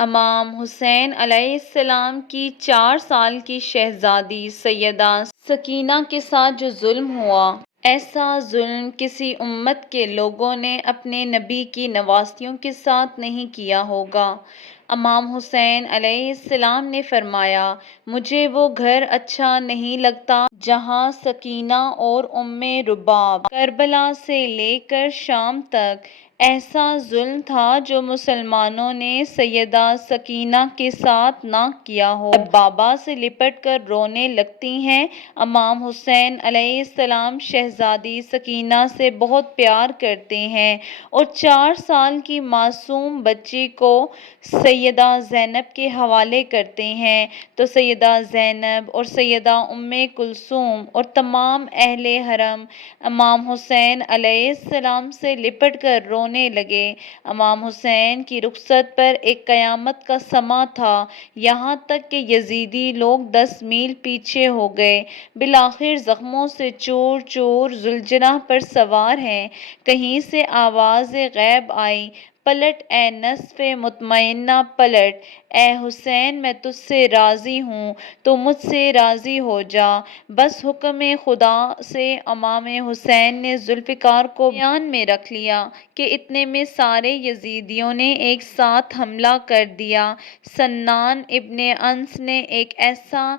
امام حسین علیہ السلام کی 4 سال کی شہزادی سیدہ سکینہ کے ساتھ جو ظلم ہوا، ایسا ظلم کسی امت کے لوگوں نے اپنے نبی کی نواسیوں کے ساتھ نہیں کیا ہوگا۔ امام حسین علیہ السلام نے فرمایا، مجھے وہ گھر اچھا نہیں لگتا جہاں سکینہ اور رباب کربلا سے لے کر شام تک ایسا ظلم تھا جو مسلمانوں نے سیدہ سکینہ کے ساتھ نہ کیا ہو۔ جب بابا سے لپٹ کر رونے لگتی ہیں، امام حسین علیہ السلام شہزادی سکینہ سے بہت پیار کرتے ہیں اور 4 سال کی معصوم بچی کو سیدہ زینب کے حوالے کرتے ہیں، تو سیدہ زینب اور سیدہ کلثوم اور تمام اہل حرم امام حسین علیہ السلام سے لپٹ کر رونے لگے۔ امام حسین کی رخصت پر ایک قیامت کا سماں تھا، یہاں تک کہ یزیدی لوگ 10 میل پیچھے ہو گئے۔ بالآخر زخموں سے چور چور ذوالجناح پر سوار ہیں، کہیں سے آواز غیب آئی، پلٹ اے نصف مطمئنہ پلٹ، اے حسین میں تجھ سے راضی ہوں، تو مجھ سے راضی ہو جا۔ بس حکم خدا سے امام حسین نے ذوالفقار کو بیان میں رکھ لیا کہ اتنے میں سارے یزیدیوں نے ایک ساتھ حملہ کر دیا۔ سنان ابن انس نے ایک ایسا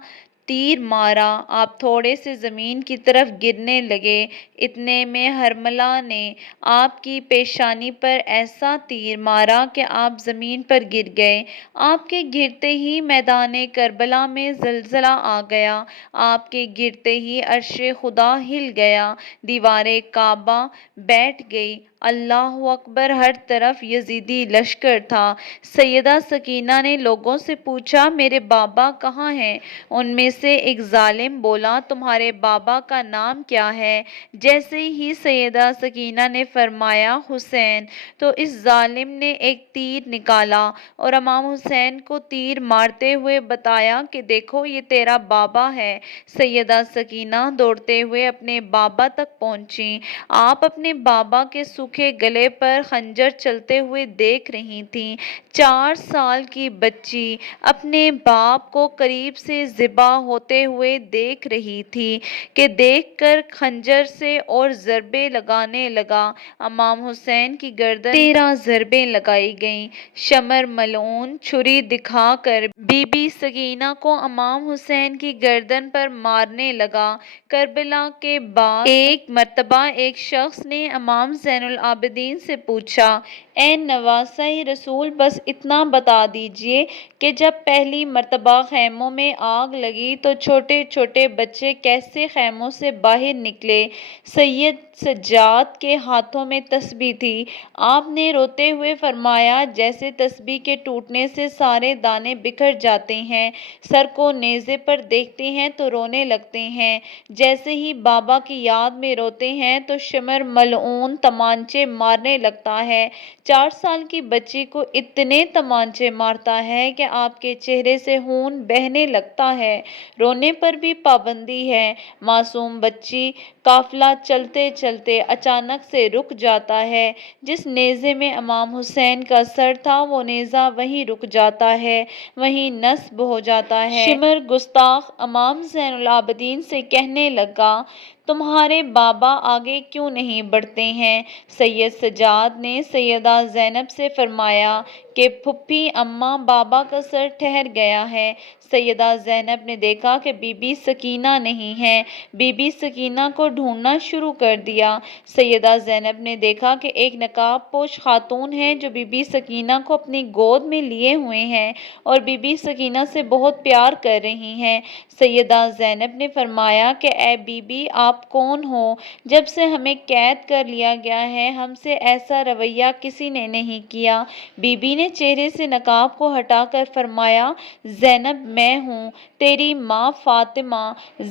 تیر مارا، آپ تھوڑے سے زمین کی طرف گرنے لگے، اتنے میں حرملہ نے آپ کی پیشانی پر ایسا تیر مارا کہ آپ زمین پر گر گئے۔ آپ کے گرتے ہی میدان کربلا میں زلزلہ آ گیا، آپ کے گرتے ہی عرش خدا ہل گیا، دیوار کعبہ بیٹھ گئی، اللہ اکبر، ہر طرف یزیدی لشکر تھا۔ سیدہ سکینہ نے لوگوں سے پوچھا، میرے بابا کہاں ہیں؟ ان میں سے ایک ظالم بولا، تمہارے بابا کا نام کیا ہے؟ جیسے ہی سیدہ سکینہ نے فرمایا حسین، تو اس ظالم نے ایک تیر نکالا اور امام حسین کو تیر مارتے ہوئے بتایا کہ دیکھو یہ تیرا بابا ہے۔ سیدہ سکینہ دوڑتے ہوئے اپنے بابا تک پہنچی، آپ اپنے بابا کے سوکھے گلے پر خنجر چلتے ہوئے دیکھ رہی تھیں۔ 4 سال کی بچی اپنے باپ کو قریب سے ذبح ہوتے ہوئے دیکھ رہی تھی کہ دیکھ کر خنجر سے اور ضربیں لگانے لگا۔ امام حسین کی گردن 13 ضربیں لگائی گئیں۔ شمر ملعون چھری دکھا کر بی بی سکینہ کو امام حسین کی گردن پر مارنے لگا۔ کربلا کے بعد ایک مرتبہ ایک شخص نے امام زین العابدین سے پوچھا، اے نواسہ رسول، بس اتنا بتا دیجئے کہ جب پہلی مرتبہ خیموں میں آگ لگی تو چھوٹے چھوٹے بچے کیسے خیموں سے باہر نکلے؟ سید سجاد کے ہاتھوں میں تسبیح تھی، آپ نے روتے ہوئے فرمایا، جیسے تسبیح کے ٹوٹنے سے سارے دانے بکھر جاتے ہیں، سر کو نیزے پر دیکھتے ہیں تو رونے لگتے ہیں، جیسے ہی بابا کی یاد میں روتے ہیں تو شمر ملعون تمانچے مارنے لگتا ہے۔ 4 سال کی بچی کو اتنے تمانچے مارتا ہے کہ آپ کے چہرے سے خون بہنے لگتا ہے، رونے پر بھی پابندی ہے۔ معصوم بچی، قافلہ چلتے چلتے اچانک سے رک جاتا ہے، جس نیزے میں امام حسین کا سر تھا وہ نیزہ وہیں رک جاتا ہے، وہیں نصب ہو جاتا ہے۔ شمر گستاخ امام زین العابدین سے کہنے لگا، تمہارے بابا آگے کیوں نہیں بڑھتے ہیں؟ سید سجاد نے سیدہ زینب سے فرمایا کہ پھوپھی اماں، بابا کا سر ٹھہر گیا ہے۔ سیدہ زینب نے دیکھا کہ بی بی سکینہ نہیں ہے، بی بی سکینہ کو ڈھونڈنا شروع کر دیا۔ سیدہ زینب نے دیکھا کہ ایک نقاب پوش خاتون ہے جو بی بی سکینہ کو اپنی گود میں لیے ہوئے ہیں اور بی بی سکینہ سے بہت پیار کر رہی ہیں۔ سیدہ زینب نے فرمایا کہ اے بی بی، آپ کون ہو؟ جب سے ہمیں قید کر لیا گیا ہے ہم سے ایسا رویہ کسی نے نہیں کیا۔ بی بی نے چہرے سے نقاب کو ہٹا کر فرمایا، زینب میں ہوں، تیری ماں فاطمہ۔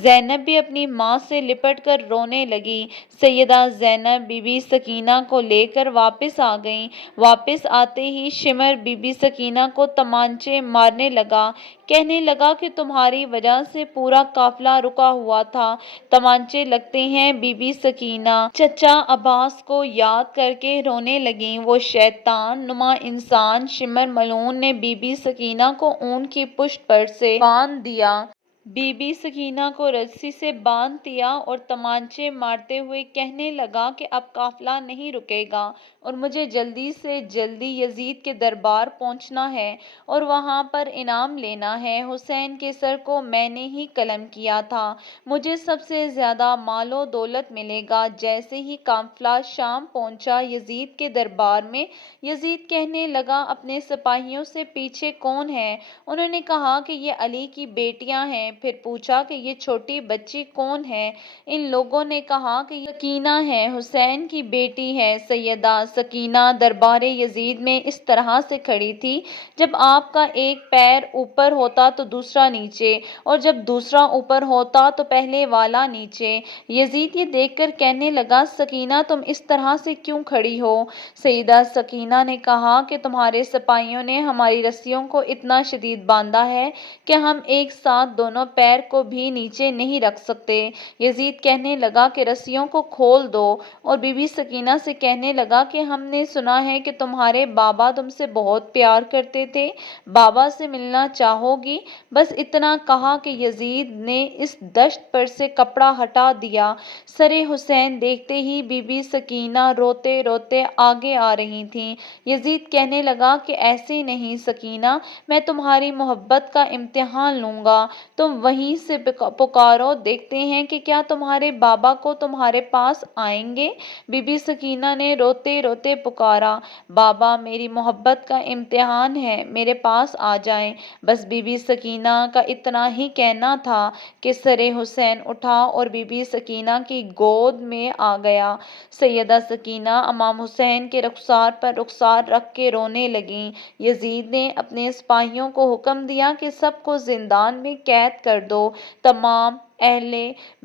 زینب بھی اپنی ماں سے لپٹ کر رونے لگی۔ سیدہ زینب بی بی سکینہ کو لے کر واپس آ گئیں۔ واپس آتے ہی شمر بی بی سکینہ کو تمانچے مارنے لگا، کہنے لگا کہ تمہاری وجہ سے پورا قافلہ رکا ہوا تھا، تمانچے لگتے ہیں۔ بی بی سکینہ چچا عباس کو یاد کر کے رونے لگیں۔ وہ شیطان نما انسان شمر ملعون نے بی بی سکینہ کو اونٹ کی پشت پر سے باندھ دیا۔ بی بی سکینہ کو رسی سے باندھ دیا اور تمانچے مارتے ہوئے کہنے لگا کہ اب قافلہ نہیں رکے گا اور مجھے جلدی سے جلدی یزید کے دربار پہنچنا ہے اور وہاں پر انعام لینا ہے۔ حسین کے سر کو میں نے ہی قلم کیا تھا، مجھے سب سے زیادہ مال و دولت ملے گا۔ جیسے ہی قافلہ شام پہنچا یزید کے دربار میں، یزید کہنے لگا اپنے سپاہیوں سے پیچھے کون ہے؟ انہوں نے کہا کہ یہ علی کی بیٹیاں ہیں۔ پھر پوچھا کہ یہ چھوٹی بچی کون ہے؟ ان لوگوں نے کہا کہ یہ سکینہ ہے، حسین کی بیٹی ہے۔ سیدہ سکینہ دربار یزید میں اس طرح سے کھڑی تھی، جب آپ کا ایک پیر اوپر ہوتا تو دوسرا نیچے، اور جب دوسرا اوپر ہوتا تو پہلے والا نیچے۔ یزید یہ دیکھ کر کہنے لگا سکینہ تم اس طرح سے کیوں کھڑی ہو؟ سیدہ سکینہ نے کہا کہ تمہارے سپاہیوں نے ہماری رسیوں کو اتنا شدید باندھا ہے کہ ہم ایک ساتھ دونوں پیر کو بھی نیچے نہیں رکھ سکتے۔ یزید کہنے لگا کہ رسیوں کو کھول دو، اور بی بی سکینہ سے کہنے لگا کہ ہم نے سنا ہے کہ تمہارے بابا تم سے بہت پیار کرتے تھے، بابا سے ملنا چاہو گی؟ بس اتنا کہا کہ یزید نے اس دشت پر سے کپڑا ہٹا دیا۔ سر حسین دیکھتے ہی بی بی سکینہ روتے روتے آگے آ رہی تھیں۔ یزید کہنے لگا کہ ایسے نہیں سکینہ، میں تمہاری محبت کا امتحان لوں گا، تم وہیں سے پکارو، دیکھتے ہیں کہ کیا تمہارے بابا کو تمہارے پاس آئیں گے۔ بی بی سکینہ نے روتے روتے پکارا، بابا میری محبت کا امتحان ہے، میرے پاس آ جائیں۔ بس بی بی سکینہ کا اتنا ہی کہنا تھا کہ سر حسین اٹھا اور بی بی سکینہ کی گود میں آ گیا۔ سیدہ سکینہ امام حسین کے رخسار پر رخسار رکھ کے رونے لگیں۔ یزید نے اپنے سپاہیوں کو حکم دیا کہ سب کو زندان میں قید کر دو۔ تمام اہل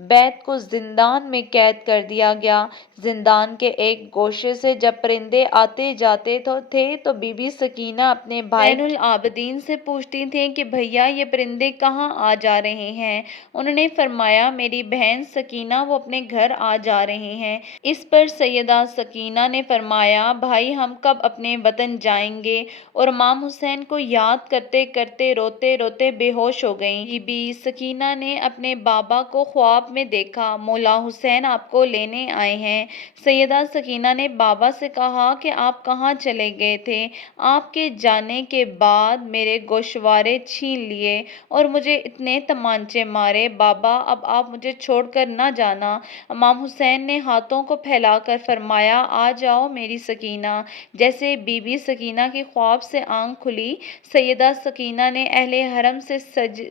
بیت کو زندان میں قید کر دیا گیا۔ زندان کے ایک گوشے سے جب پرندے آتے جاتے تھے تو بی بی سکینہ اپنے بھائی زین العابدین سے پوچھتی تھیں کہ بھیا یہ پرندے کہاں آ جا رہے ہیں؟ انہوں نے فرمایا میری بہن سکینہ وہ اپنے گھر آ جا رہے ہیں۔ اس پر سیدہ سکینہ نے فرمایا بھائی ہم کب اپنے وطن جائیں گے؟ اور امام حسین کو یاد کرتے کرتے روتے روتے بے ہوش ہو گئیں۔ بی بی سکینہ نے اپنے بابا کو خواب میں دیکھا، مولا حسین آپ کو لینے آئے ہیں۔ سیدہ سکینہ نے بابا سے کہا کہ آپ کہاں چلے گئے تھے؟ آپ کے جانے کے بعد میرے گوشوارے چھین لیے اور مجھے اتنے تمانچے مارے، بابا اب آپ مجھے چھوڑ کر نہ جانا۔ امام حسین نے ہاتھوں کو پھیلا کر فرمایا آ جاؤ میری سکینہ۔ جیسے بی بی سکینہ کی خواب سے آنکھ کھلی، سیدہ سکینہ نے اہل حرم سے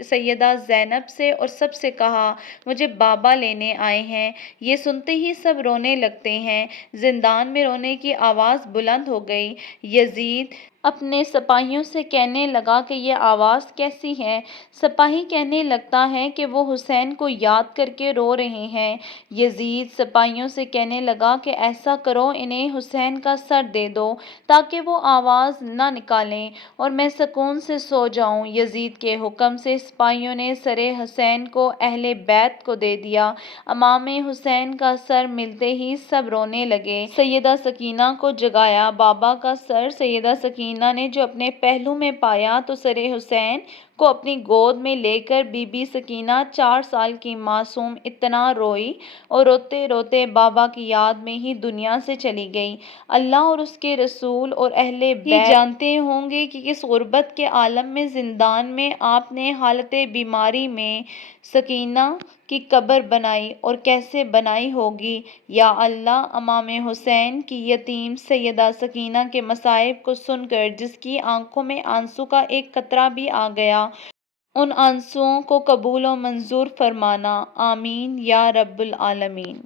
سیدہ زینب سے اور سب سے کہا مجھے بابا لینے آئے ہیں۔ یہ سنتے ہی سب رونے لگتے ہیں۔ زندان میں رونے کی آواز بلند ہو گئی۔ یزید اپنے سپاہیوں سے کہنے لگا کہ یہ آواز کیسی ہے؟ سپاہی کہنے لگتا ہے کہ وہ حسین کو یاد کر کے رو رہے ہیں۔ یزید سپاہیوں سے کہنے لگا کہ ایسا کرو انہیں حسین کا سر دے دو تاکہ وہ آواز نہ نکالیں اور میں سکون سے سو جاؤں۔ یزید کے حکم سے سپاہیوں نے سر حسین کو اہل بیت کو دے دیا۔ امام حسین کا سر ملتے ہی سب رونے لگے۔ سیدہ سکینہ کو جگایا، بابا کا سر سیدہ سکینہ نے جو اپنے پہلو میں پایا تو سر حسین کو اپنی گود میں لے کر بی بی سکینہ 4 سال کی معصوم اتنا روئی اور روتے روتے بابا کی یاد میں ہی دنیا سے چلی گئی۔ اللہ اور اس کے رسول اور اہل بیت جانتے ہوں گے کہ کس غربت کے عالم میں زندان میں آپ نے حالت بیماری میں سکینہ کی قبر بنائی اور کیسے بنائی ہوگی۔ یا اللہ امام حسین کی یتیم سیدہ سکینہ کے مصائب کو سن کر جس کی آنکھوں میں آنسو کا ایک قطرہ بھی آ گیا، ان آنسوؤں کو قبول و منظور فرمانا، آمین یا رب العالمین۔